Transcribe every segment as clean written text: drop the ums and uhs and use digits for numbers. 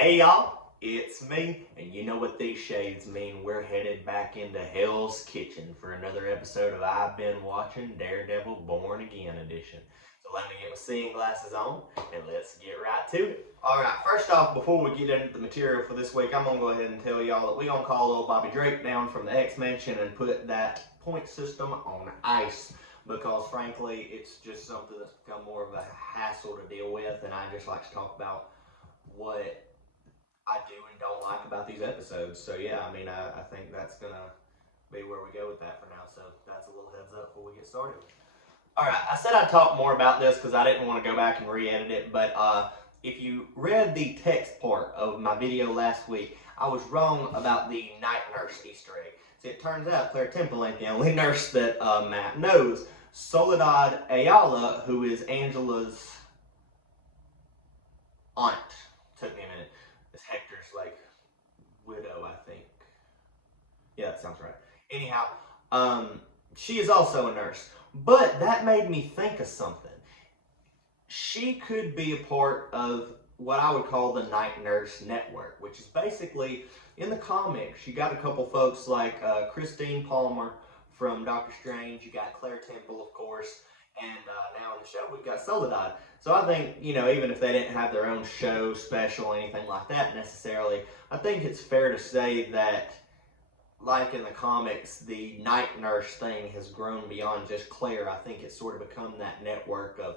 Hey y'all, it's me, and you know what these shades mean. We're headed back into Hell's Kitchen for another episode of I Been Watchin, Daredevil Born Again edition. So let me get my seeing glasses on, and let's get right to it. Alright, first off, before we get into the material for this week, I'm going to go ahead and tell y'all that we're going to call old Bobby Drake down from the X-Mansion and put that point system on ice. Because frankly, it's just something that's become more of a hassle to deal with, and I just like to talk about what I do and don't like about these episodes. So yeah, I mean, I think that's gonna be where we go with that for now. So that's a little heads up before we get started. All right, I said I'd talk more about this because I didn't want to go back and re-edit it. But if you read the text part of my video last week, I was wrong about the night nurse Easter egg. See, it turns out Claire Temple ain't the only nurse that Matt knows. Soledad Ayala, who is Angela's aunt, took me a minute. It's Hector's, like, widow, I think. Yeah, that sounds right. Anyhow, she is also a nurse. But that made me think of something. She could be a part of what I would call the Night Nurse Network, which is basically, in the comics, you got a couple folks like Christine Palmer from Doctor Strange, you got Claire Temple, of course, and now in the show we've got Soledad. So I think, you know, even if they didn't have their own show, special, anything like that necessarily, I think it's fair to say that, like in the comics, the night nurse thing has grown beyond just Claire. I think it's sort of become that network of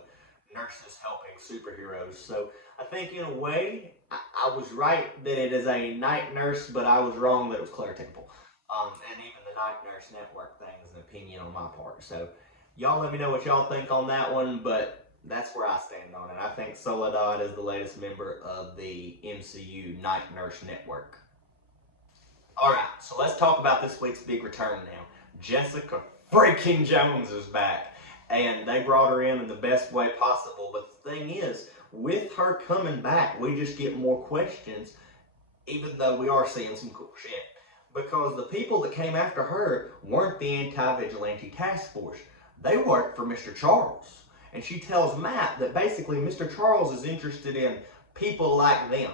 nurses helping superheroes. So I think in a way, I was right that it is a night nurse, but I was wrong that it was Claire Temple. And even the Night Nurse Network thing is an opinion on my part. So y'all let me know what y'all think on that one, but that's where I stand on it. I think Soledad is the latest member of the MCU Night Nurse Network. Alright, so let's talk about this week's big return now. Jessica freaking Jones is back. And they brought her in the best way possible. But the thing is, with her coming back, we just get more questions, even though we are seeing some cool shit. Because the people that came after her weren't the anti-vigilante task force. They worked for Mr. Charles. And she tells Matt that basically Mr. Charles is interested in people like them.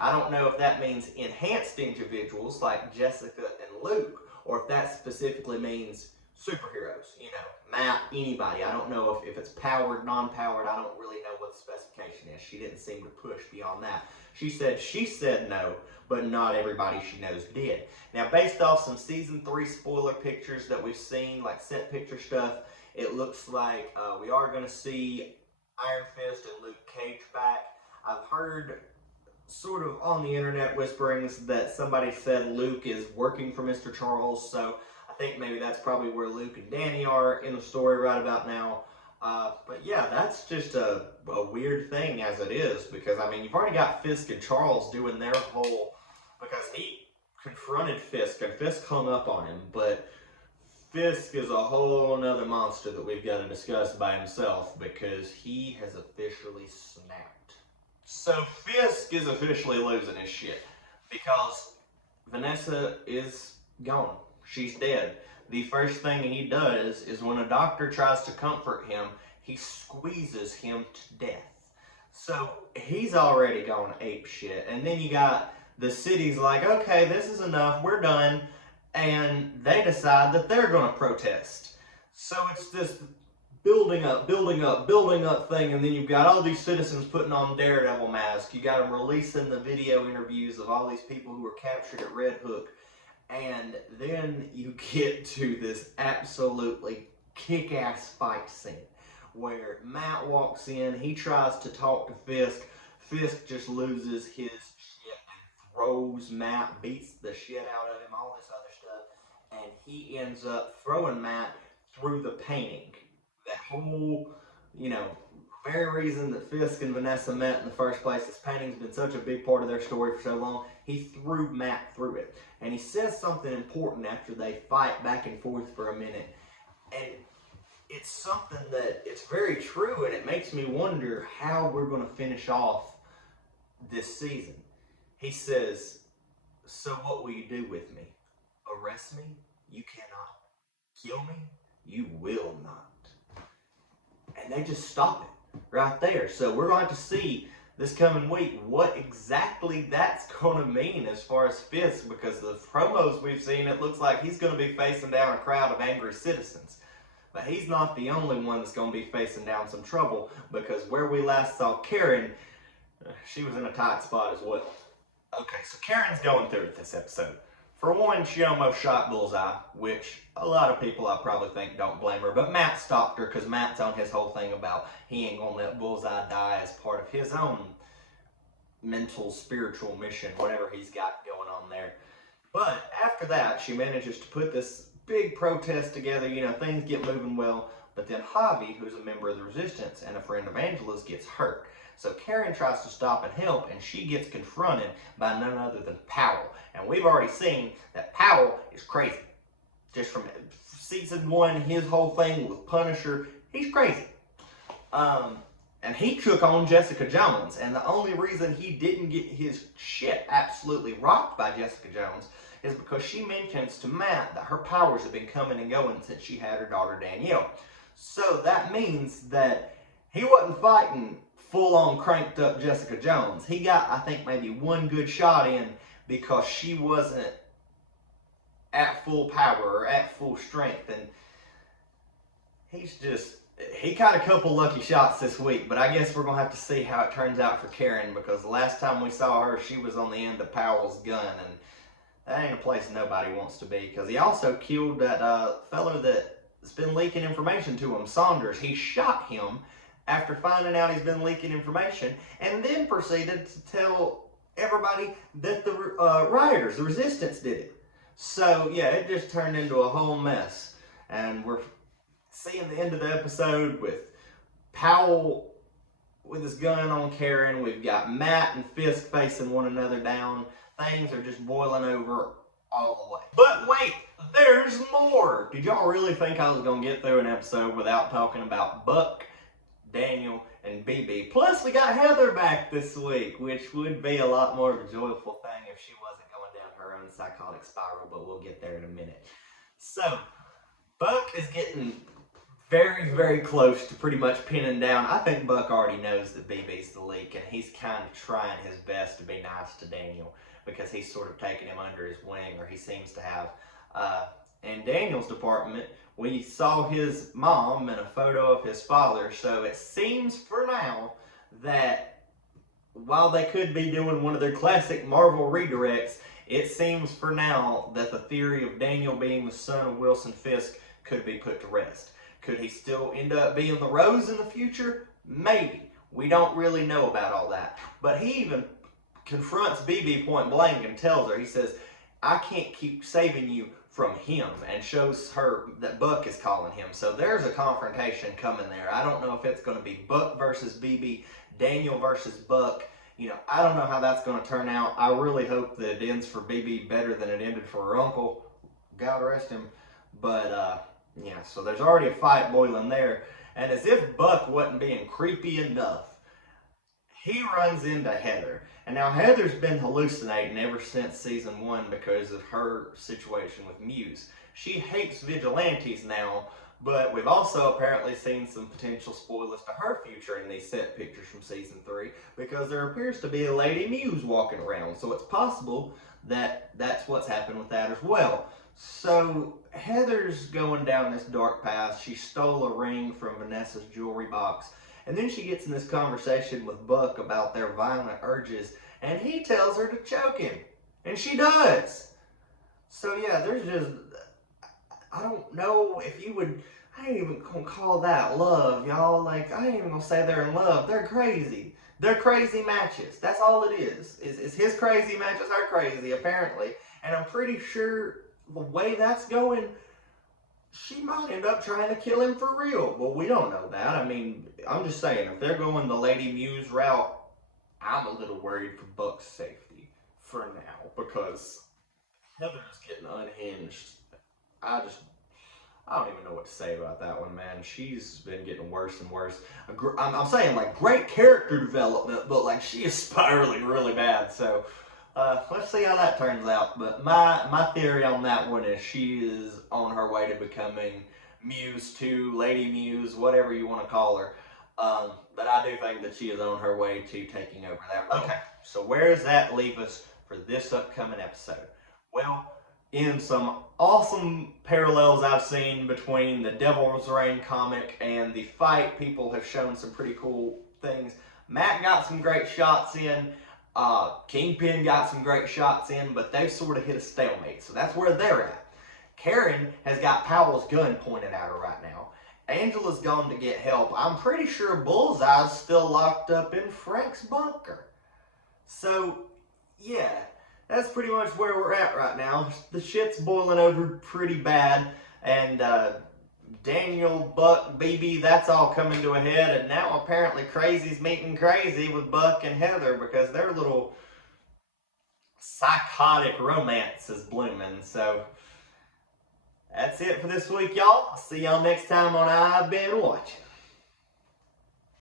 I don't know if that means enhanced individuals like Jessica and Luke, or if that specifically means superheroes. You know, Matt, anybody. I don't know if it's powered, non-powered. I don't really know what the specification is. She didn't seem to push beyond that. She said no, but not everybody she knows did. Now, based off some season 3 spoiler pictures that we've seen, like set picture stuff, it looks like we are going to see Iron Fist and Luke Cage back. I've heard sort of on the internet whisperings that somebody said Luke is working for Mr. Charles, so I think maybe that's probably where Luke and Danny are in the story right about now. But yeah, that's just a weird thing as it is, because I mean, you've already got Fisk and Charles doing their whole, because he confronted Fisk and Fisk hung up on him, but Fisk is a whole nother monster that we've got to discuss by himself, because he has officially snapped. So Fisk is officially losing his shit, because Vanessa is gone. She's dead. The first thing he does is when a doctor tries to comfort him, he squeezes him to death. So he's already gone ape shit. And then you got the city's like, okay, this is enough, we're done. And they decide that they're going to protest. So it's this building up thing, and then you've got all these citizens putting on Daredevil masks. You got them releasing the video interviews of all these people who were captured at Red Hook. And then you get to this absolutely kick-ass fight scene where Matt walks in, he tries to talk to Fisk. Fisk just loses his shit and throws Matt, beats the shit out of him, all this other stuff. And he ends up throwing Matt through the painting. That whole, you know, very reason that Fisk and Vanessa met in the first place. This painting's been such a big part of their story for so long. He threw Matt through it. And he says something important after they fight back and forth for a minute. And it's something that it's very true, and it makes me wonder how we're going to finish off this season. He says, so what will you do with me? Arrest me? You cannot. Kill me? You will not. And they just stop it right there. So we're going to have to see this coming week what exactly that's going to mean as far as Fisk, because the promos we've seen, it looks like he's going to be facing down a crowd of angry citizens. But he's not the only one that's going to be facing down some trouble, because where we last saw Karen, she was in a tight spot as well. Okay, so Karen's going through it this episode. For one, she almost shot Bullseye, which a lot of people I probably think don't blame her. But Matt stopped her because Matt's on his whole thing about he ain't going to let Bullseye die as part of his own mental, spiritual mission, whatever he's got going on there. But after that, she manages to put this big protest together. You know, things get moving well. But then Javi, who's a member of the Resistance and a friend of Angela's, gets hurt. So Karen tries to stop and help, and she gets confronted by none other than Powell. And we've already seen that Powell is crazy. Just from season 1, his whole thing with Punisher, he's crazy. And he took on Jessica Jones. And the only reason he didn't get his shit absolutely rocked by Jessica Jones is because she mentions to Matt that her powers have been coming and going since she had her daughter Danielle. So that means that he wasn't fighting full-on cranked up Jessica Jones. He got, I think, maybe one good shot in because she wasn't at full power or at full strength. And he caught a couple lucky shots this week, but I guess we're going to have to see how it turns out for Karen, because the last time we saw her, she was on the end of Powell's gun, and that ain't a place nobody wants to be, because he also killed that fellow that's been leaking information to him, Saunders. He shot him after finding out he's been leaking information, and then proceeded to tell everybody that the rioters, the Resistance, did it. So, yeah, it just turned into a whole mess. And we're seeing the end of the episode with Powell with his gun on Karen. We've got Matt and Fisk facing one another down. Things are just boiling over all the way. But wait, there's more! Did y'all really think I was going to get through an episode without talking about Buck, Daniel, and BB? Plus, we got Heather back this week, which would be a lot more of a joyful thing if she wasn't going down her own psychotic spiral, but we'll get there in a minute. So, Buck is getting very, very close to pretty much pinning down. I think Buck already knows that BB's the leak, and he's kind of trying his best to be nice to Daniel, because he's sort of taken him under his wing, or he seems to have. In Daniel's department, we saw his mom and a photo of his father, so it seems for now that while they could be doing one of their classic Marvel redirects, it seems for now that the theory of Daniel being the son of Wilson Fisk could be put to rest. Could he still end up being the Rose in the future? Maybe. We don't really know about all that. But he even confronts BB point blank and tells her, he says, I can't keep saving you from him, and shows her that Buck is calling him. So there's a confrontation coming there. I don't know if it's going to be Buck versus BB, Daniel versus Buck. You know, I don't know how that's going to turn out. I really hope that it ends for BB better than it ended for her uncle. God rest him. But, yeah, so there's already a fight boiling there. And as if Buck wasn't being creepy enough, he runs into Heather. And now Heather's been hallucinating ever since season 1 because of her situation with Muse. She hates vigilantes now, but we've also apparently seen some potential spoilers to her future in these set pictures from season 3, because there appears to be a Lady Muse walking around. So it's possible that that's what's happened with that as well. So Heather's going down this dark path. She stole a ring from Vanessa's jewelry box. And then she gets in this conversation with Buck about their violent urges, and he tells her to choke him. And she does. So yeah, there's just, I don't know if you would, I ain't even gonna call that love, y'all. Like, I ain't even gonna say they're in love. They're crazy. They're crazy matches. That's all it is. Is his crazy matches are crazy, apparently. And I'm pretty sure the way that's going, she might end up trying to kill him for real. Well, we don't know that. I mean, I'm just saying, if they're going the Lady Muse route, I'm a little worried for Buck's safety for now, because Heather's getting unhinged. I don't even know what to say about that one, man. She's been getting worse and worse. I'm saying, like, great character development, but, like, she is spiraling really bad. So, let's see how that turns out. But my theory on that one is she is on her way to becoming Muse 2, Lady Muse, whatever you want to call her. But I do think that she is on her way to taking over that role. Okay, so where does that leave us for this upcoming episode? Well, in some awesome parallels I've seen between the Devil's Reign comic and the fight, people have shown some pretty cool things. Matt got some great shots in. Kingpin got some great shots in, but they've sort of hit a stalemate. So that's where they're at. Karen has got Powell's gun pointed at her right now. Angela's gone to get help. I'm pretty sure Bullseye's still locked up in Frank's bunker. So, yeah, that's pretty much where we're at right now. The shit's boiling over pretty bad, and Daniel, Buck, BB, that's all coming to a head, and now apparently Crazy's meeting Crazy with Buck and Heather because their little psychotic romance is blooming. So that's it for this week, y'all. I'll see y'all next time on I Been Watchin'.